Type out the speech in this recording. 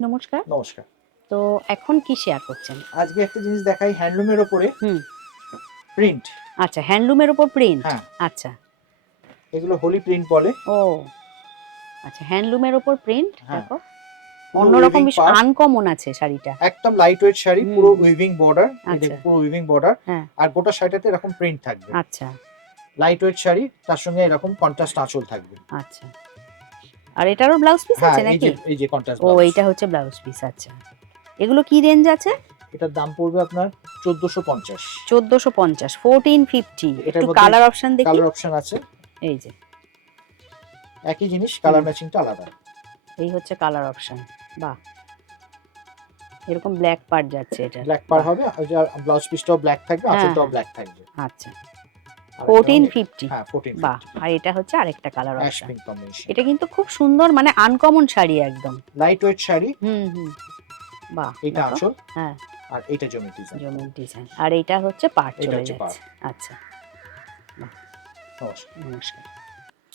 নমস্কার। নমস্কার। তো এখন কি শেয়ার করছেন? আজকে একটা জিনিস দেখাই হ্যান্ডলুমের ওপরে হুম। প্রিন্ট। আচ্ছা, হ্যান্ডলুমের উপর প্রিন্ট। হ্যাঁ, আচ্ছা। এগুলো হোলি প্রিন্ট বলে। ও আচ্ছা, হ্যান্ডলুমের উপর প্রিন্ট। হ্যাঁ, দেখো পুরো অন্যরকম উইভিং বেশ পার্ট, আনকমন আছে শাড়িটা। একদম লাইট ওয়েট শাড়ি, হুম, পুরো হুম। উইভিং বর্ডার, এই আচ্ছা। দেখো পুরো উইভিং বর্ডার, হ্যাঁ। আর গোটা শাড়িটাতে এরকম প্রিন্ট থাকবে। আচ্ছা লাইট ওয়েট শাড়ি, তার সঙ্গে এরকম কন্ট্রাস্ট আঁচল থাকবে। আচ্ছা। আর এটারও ব্লাউজ পিস হ্যাঁ, আছে নাকি? এই যে কন্ট্রাস্ট ও, ব্লাউজ। এইটা হচ্ছে ব্লাউজ পিস। আচ্ছা, এগুলো কি রেঞ্জ আছে? এটার দাম পড়বে আপনার 1450। 1450, 1450। এটার একটু মধ্যে কালার অপশন দেখি। কালার অপশন আছে, এই যে একই জিনিস, কালার ম্যাচিংটা আলাদা। এই হচ্ছে কালার অপশন। বাহ, এরকম ব্ল্যাক পার্ট যাচ্ছে এটা। ব্ল্যাক পার হবে, আর ব্লাউজ পিসটাও ব্ল্যাক থাকবে, হ্যাঁ, আঁচলটাও হ্যাঁ। ব্ল্যাক থাকবে। আচ্ছা, আর 1450। হ্যাঁ, 1450। বাহ, আর এটা হচ্ছে আরেকটা colour ash option. Pink combination. এটা কিন্তু খুব সুন্দর, মানে আনকমন শাড়ি একদম। Light weight sari. হুম হুম। বাহ, এটা দেখো। আঁচল, হ্যাঁ, আর এটা জমি ডিজাইন। জমির ডিজাইন। আর এটা হচ্ছে পাট এটা চলে হচ্ছে যাচ্ছে। আচ্ছা, বাহ, নমস্কার। নমস্কার।